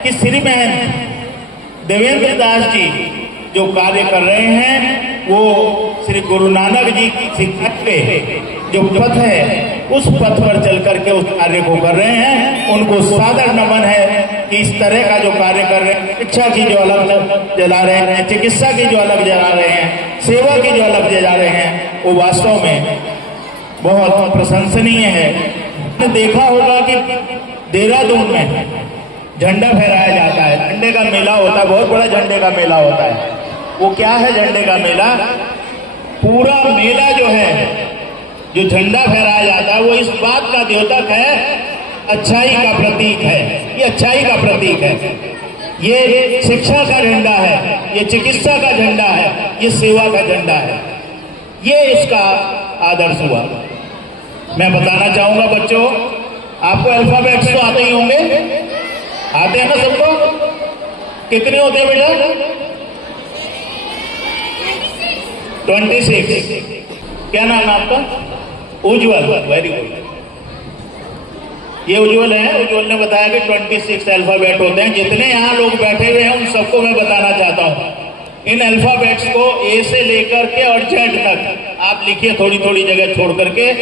कि श्री बहन देवेंद्र दास जी जो कार्य कर रहे हैं वो श्री गुरु नानक जी की शिक्षा पे जो पथ है उस पथ पर चल करके उस कार्य को कर रहे हैं। उनको सादर नमन है कि इस तरह का जो कार्य कर रहे हैं, शिक्षा की जो अलग जला रहे हैं, चिकित्सा की जो अलग जला रहे हैं, सेवा की जो अलग जला रहे हैं, वो वास्तव में बहुत प्रशंसनीय है। आपने देखा होगा कि देहरादून में झंडा फहराया जाता है, झंडे का मेला होता है, बहुत बड़ा झंडे का मेला होता है। वो क्या है झंडे का मेला? पूरा मेला जो है, जो झंडा फहराया जाता है, वो इस बात का द्योतक है, अच्छाई का प्रतीक है। ये अच्छाई का प्रतीक है, ये शिक्षा का झंडा है, ये चिकित्सा का झंडा है, ये सेवा का झंडा है। ये इसका आदर्श हुआ। मैं बताना चाहूंगा बच्चों, आपको अल्फाबेट्स तो आते ही होंगे, आते हैं ना सबको? कितने होते हैं बेटा? 26। क्या नाम है आपका? उज्जवल। Very good. ये उज्जवल है। उज्जवल ने बताया कि 26 अल्फाबेट होते हैं। जितने यहाँ लोग बैठे हुए हैं उन सबको मैं बताना चाहता हूँ, इन अल्फाबेट्स को ए से लेकर के और जेड तक आप लिखिए, थोड़ी थोड़ी जगह छोड़ करके।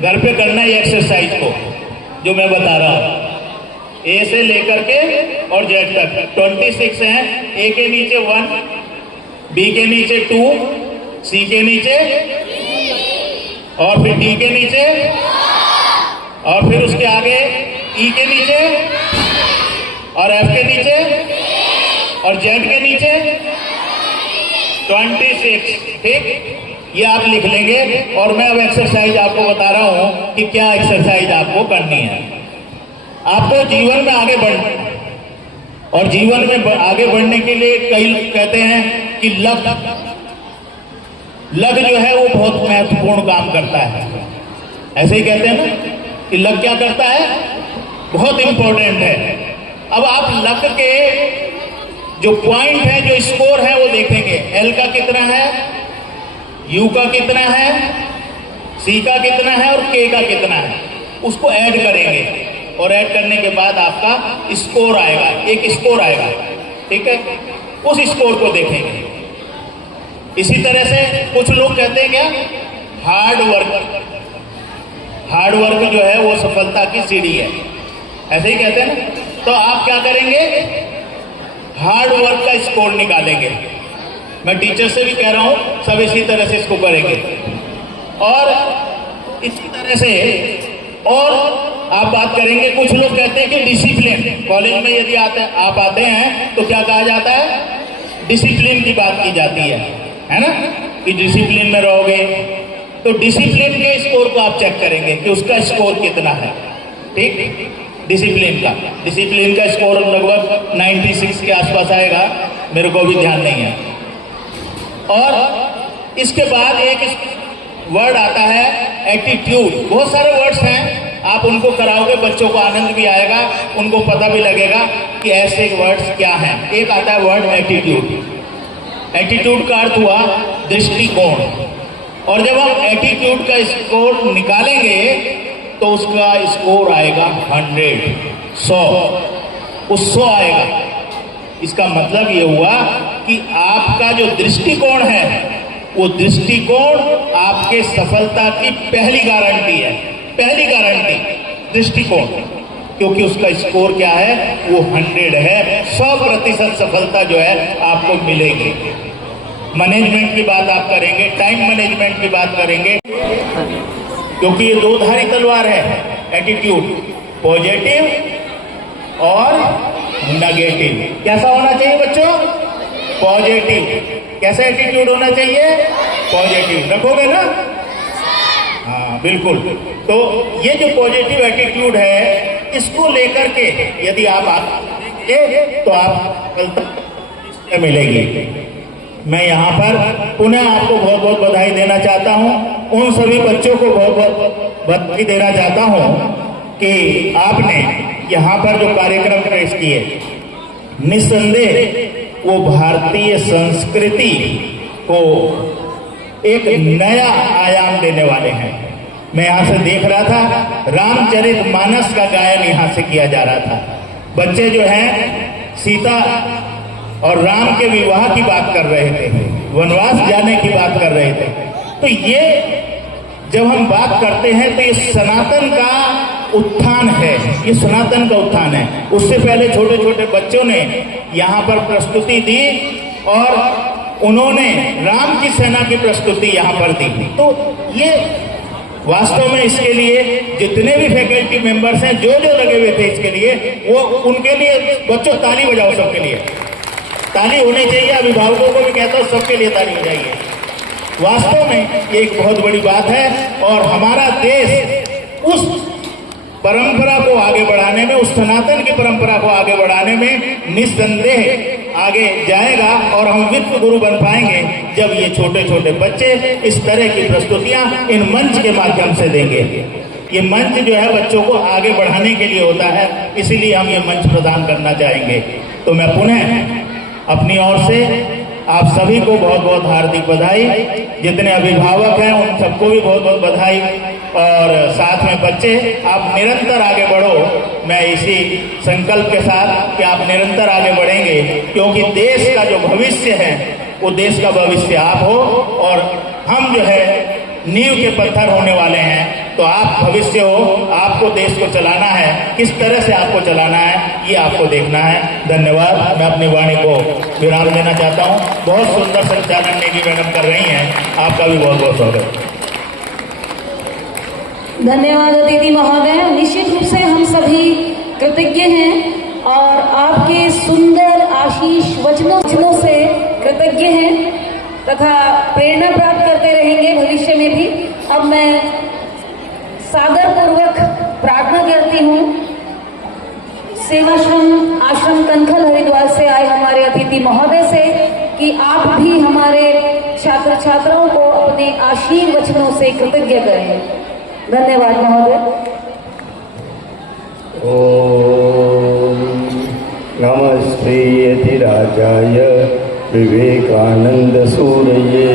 घर पे करना है एक्सरसाइज को जो मैं बता रहा हूँ। ए से लेकर के और जेड तक 26 हैं। ए के नीचे 1, बी के नीचे 2, सी के नीचे, और फिर डी के नीचे, और फिर उसके आगे ई के नीचे, और एफ के नीचे, और जेड के नीचे 26। ठीक, ये आप लिख लेंगे। और मैं अब एक्सरसाइज आपको बता रहा हूं कि क्या एक्सरसाइज आपको करनी है। आपको जीवन में आगे बढ़ना है, और जीवन में आगे बढ़ने के लिए कई कहते हैं कि लग जो है वो बहुत महत्वपूर्ण काम करता है। ऐसे ही कहते हैं ना कि लग क्या करता है, बहुत इंपॉर्टेंट है। अब आप लग के जो पॉइंट है, जो स्कोर है, वो देखेंगे। एल का कितना है, यू का कितना है, सी का कितना है, और के का कितना है, उसको ऐड करेंगे। और ऐड करने के बाद आपका स्कोर आएगा, एक स्कोर आएगा। ठीक है, उस स्कोर को देखेंगे। इसी तरह से कुछ लोग कहते हैं क्या, हार्ड वर्क जो है वो सफलता की सीढ़ी है, ऐसे ही कहते हैं ना। तो आप क्या करेंगे, हार्ड वर्क का स्कोर निकालेंगे। मैं टीचर से भी कह रहा हूं, सब इसी तरह से इसको करेंगे। और इसी तरह से और आप बात करेंगे। कुछ लोग कहते हैं कि डिसिप्लिन, कॉलेज में यदि आप आते हैं तो क्या कहा जाता है, डिसिप्लिन की बात की जाती है ना, कि डिसिप्लिन में रहोगे। तो डिसिप्लिन के स्कोर को आप चेक करेंगे कि उसका स्कोर कितना है। ठीक, डिसिप्लिन का स्कोर लगभग 96 के आसपास आएगा, मेरे को भी ध्यान नहीं है। और इसके बाद एक वर्ड आता है एटीट्यूड। बहुत सारे वर्ड्स हैं, आप उनको कराओगे, बच्चों को आनंद भी आएगा, उनको पता भी लगेगा कि ऐसे वर्ड्स क्या हैं। एक आता है वर्ड एटीट्यूड। एटीट्यूड का अर्थ हुआ दृष्टिकोण। और जब हम एटीट्यूड का स्कोर निकालेंगे तो उसका स्कोर आएगा 100, वो 100 आएगा। इसका मतलब ये हुआ कि आपका जो दृष्टिकोण है, वो दृष्टिकोण आपके सफलता की पहली गारंटी है। पहली गारंटी दृष्टिकोण, क्योंकि उसका स्कोर क्या है, वो 100 है। 100% सफलता जो है आपको मिलेगी। मैनेजमेंट की बात आप करेंगे, टाइम मैनेजमेंट की बात करेंगे, क्योंकि ये दो धारी तलवार है एटीट्यूड, पॉजिटिव और नेगेटिव। कैसा होना चाहिए बच्चों, पॉजिटिव। कैसा एटीट्यूड होना चाहिए, पॉजिटिव। रखोगे ना? हाँ बिल्कुल। तो ये जो पॉजिटिव एटीट्यूड है, इसको लेकर के यदि आप आगे तो आप कल तक मिलेगी। मैं यहाँ पर पुनः आपको बहुत बहुत बधाई देना चाहता हूँ। उन सभी बच्चों को बहुत बहुत बधाई देना चाहता हूँ कि आपने यहाँ पर जो कार्यक्रम पेश किए, निस्संदेह वो भारतीय संस्कृति को एक नया आयाम देने वाले हैं। मैं यहाँ से देख रहा था, रामचरितमानस का गायन यहाँ से किया जा रहा था। बच्चे जो हैं सीता और राम के विवाह की बात कर रहे थे, वनवास जाने की बात कर रहे थे। तो ये जब हम बात करते हैं तो ये सनातन का उत्थान है, ये सनातन का उत्थान है। उससे पहले छोटे छोटे बच्चों ने यहाँ पर प्रस्तुति दी और उन्होंने राम की सेना की प्रस्तुति यहाँ पर दी। तो ये वास्तव में इसके लिए जितने भी फैकल्टी मेंबर्स हैं जो जो लगे हुए थे इसके लिए, वो उनके लिए बच्चों ताली बजाओ, सबके लिए ताली होनी चाहिए। अभिभावकों को भी कहता हूँ सबके लिए ताली हो जाइए। वास्तव में ये एक बहुत बड़ी बात है और हमारा देश उस परंपरा को आगे बढ़ाने में, उस सनातन की परंपरा को आगे बढ़ाने में निस्संदेह आगे जाएगा और हम विश्व गुरु बन पाएंगे जब ये छोटे छोटे बच्चे इस तरह की प्रस्तुतियां इन मंच के माध्यम से देंगे। ये मंच जो है बच्चों को आगे बढ़ाने के लिए होता है, इसीलिए हम ये मंच प्रदान करना चाहेंगे। तो मैं पुनः अपनी ओर से आप सभी को बहुत बहुत हार्दिक बधाई, जितने अभिभावक हैं उन सबको भी बहुत बहुत बधाई और साथ में बच्चे आप निरंतर आगे बढ़ो। मैं इसी संकल्प के साथ कि आप निरंतर आगे बढ़ेंगे, क्योंकि देश का जो भविष्य है वो देश का भविष्य आप हो और हम जो है नींव के पत्थर होने वाले हैं। तो आप भविष्य हो, आपको देश को चलाना है, किस तरह से आपको चलाना है ये आपको देखना है। धन्यवाद। मैं अपनी वाणी को विराम देना चाहता हूँ। बहुत सुंदर संचालन नेगी मैडम कर रही हैं, आपका भी बहुत बहुत स्वागत। धन्यवाद दीदी महोदय। निश्चित रूप से हम सभी कृतज्ञ हैं और आपके सुंदर आशीष वचनों से कृतज्ञ हैं तथा प्रेरणा प्राप्त करते रहेंगे भविष्य में भी। अब मैं सादर पूर्वक प्रार्थना करती हूँ सेवाश्रम आश्रम कनखल हरिद्वार से आए हमारे अतिथि महोदय से कि आप भी हमारे छात्र छात्राओं को अपने आशीर्वचनों से कृतज्ञ करें। धन्यवाद महोदय। ओम नमस्ते यतिराजाय विवेकानंद सूरये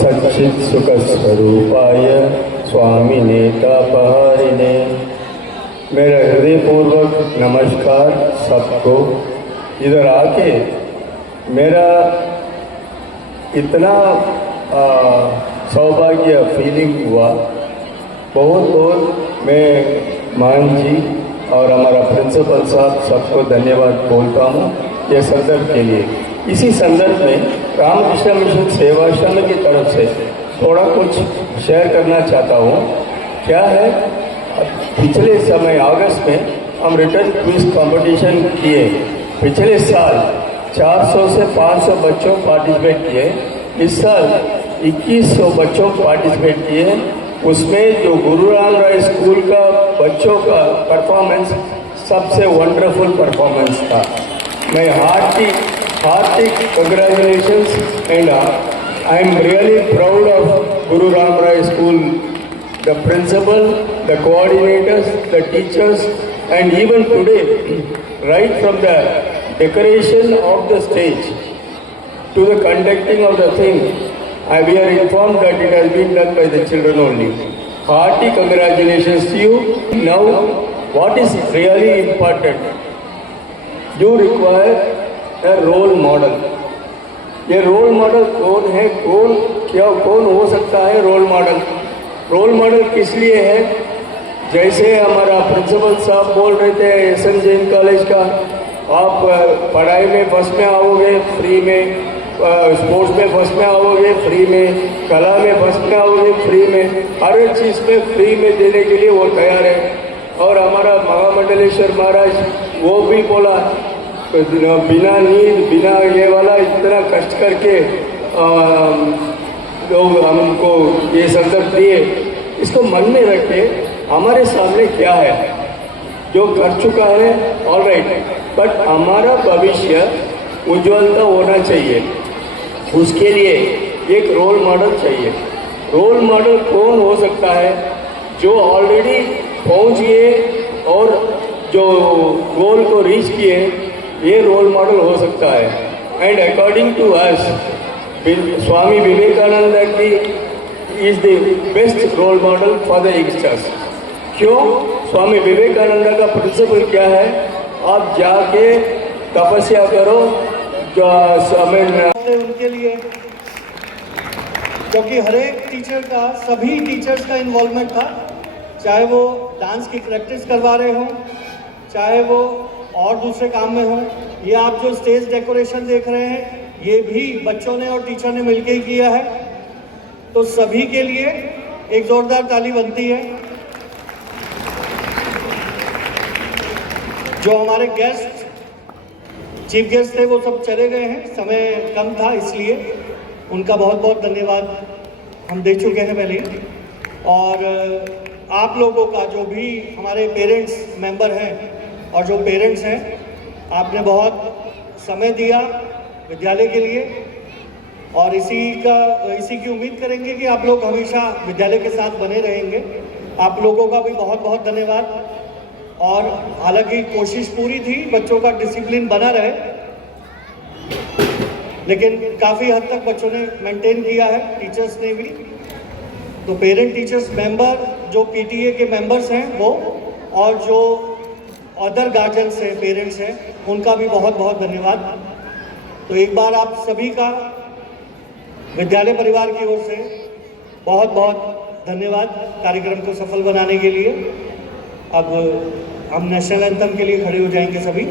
सच्चित् सुख स्वरूपाय स्वामी नेतापहारिणे। मेरा हृदयपूर्वक नमस्कार सबको। इधर आके मेरा इतना सौभाग्य फीलिंग हुआ। बहुत बहुत मैं मान जी और हमारा प्रिंसिपल साहब सबको धन्यवाद बोलता हूँ ये संदर्भ के लिए। इसी संदर्भ में रामकृष्ण मिशन सेवाश्रम की तरफ से थोड़ा कुछ शेयर करना चाहता हूँ। क्या है, पिछले समय अगस्त में हम रिटर्न क्विज कंपटीशन किए। पिछले साल 400 से 500 बच्चों पार्टिसिपेट किए। इस साल 2100 बच्चों पार्टिसिपेट किए। उसमें जो गुरु राम राय स्कूल का बच्चों का परफॉर्मेंस सबसे वंडरफुल परफॉर्मेंस था। मैं hearty congratulations and I am really proud of Guru Ram Rai school, the principal, the coordinators, the teachers, and even today, right from the decoration of the stage to the conducting of the thing, we are informed that it has been done by the children only. Hearty congratulations to you. Now, what is really important? You require a role model. ये role model कौन है, कौन हो सकता है role model? Role model किस लिए है? जैसे हमारा प्रिंसिपल साहब बोल रहे थे एसएन जैन कॉलेज का, आप पढ़ाई में फर्स्ट में आओगे फ्री में, स्पोर्ट्स में फर्स्ट में आओगे फ्री में, कला में फर्स्ट में आओगे फ्री में, हर एक चीज़ में फ्री में देने के लिए वो तैयार है। और हमारा महामंडलेश्वर महाराज वो भी बोला बिना नींद बिना ये वाला इतना कष्ट करके लोग हमको ये संदर्भ दिए। इसको मन में रखे हमारे सामने क्या है जो कर चुका है, ऑल राइट, बट हमारा भविष्य उज्ज्वलता होना चाहिए। उसके लिए एक रोल मॉडल चाहिए। रोल मॉडल कौन हो सकता है? जो ऑलरेडी पहुंच गए और जो गोल को रीच किए, ये रोल मॉडल हो सकता है। And according to us Swami Vivekananda की is the best role model for the youngsters. क्यों? स्वामी विवेकानंद का प्रिंसिपल क्या है? आप जाके तपस्या करो जो समय उनके लिए, क्योंकि हर एक टीचर का, सभी टीचर्स का इन्वॉल्वमेंट था, चाहे वो डांस की प्रैक्टिस करवा रहे हों, चाहे वो और दूसरे काम में हों। ये आप जो स्टेज डेकोरेशन देख रहे हैं, ये भी बच्चों ने और टीचर ने मिलकर ही किया है। तो सभी के लिए एक जोरदार ताली बनती है। जो हमारे गेस्ट, चीफ गेस्ट थे, वो सब चले गए हैं, समय कम था इसलिए उनका बहुत बहुत धन्यवाद हम दे चुके हैं पहले। और आप लोगों का, जो भी हमारे पेरेंट्स मेंबर हैं और जो पेरेंट्स हैं, आपने बहुत समय दिया विद्यालय के लिए, और इसी की उम्मीद करेंगे कि आप लोग हमेशा विद्यालय के साथ बने रहेंगे। आप लोगों का भी बहुत बहुत धन्यवाद। और हालांकि कोशिश पूरी थी बच्चों का डिसिप्लिन बना रहे, लेकिन काफ़ी हद तक बच्चों ने मेंटेन किया है, टीचर्स ने भी। तो पेरेंट टीचर्स मेंबर, जो पीटीए के मेंबर्स हैं वो, और जो अदर गार्जियंस हैं, पेरेंट्स हैं, उनका भी बहुत बहुत धन्यवाद। तो एक बार आप सभी का विद्यालय परिवार की ओर से बहुत बहुत धन्यवाद कार्यक्रम को सफल बनाने के लिए। अब हम नेशनल एंथम के लिए खड़े हो जाएंगे सभी।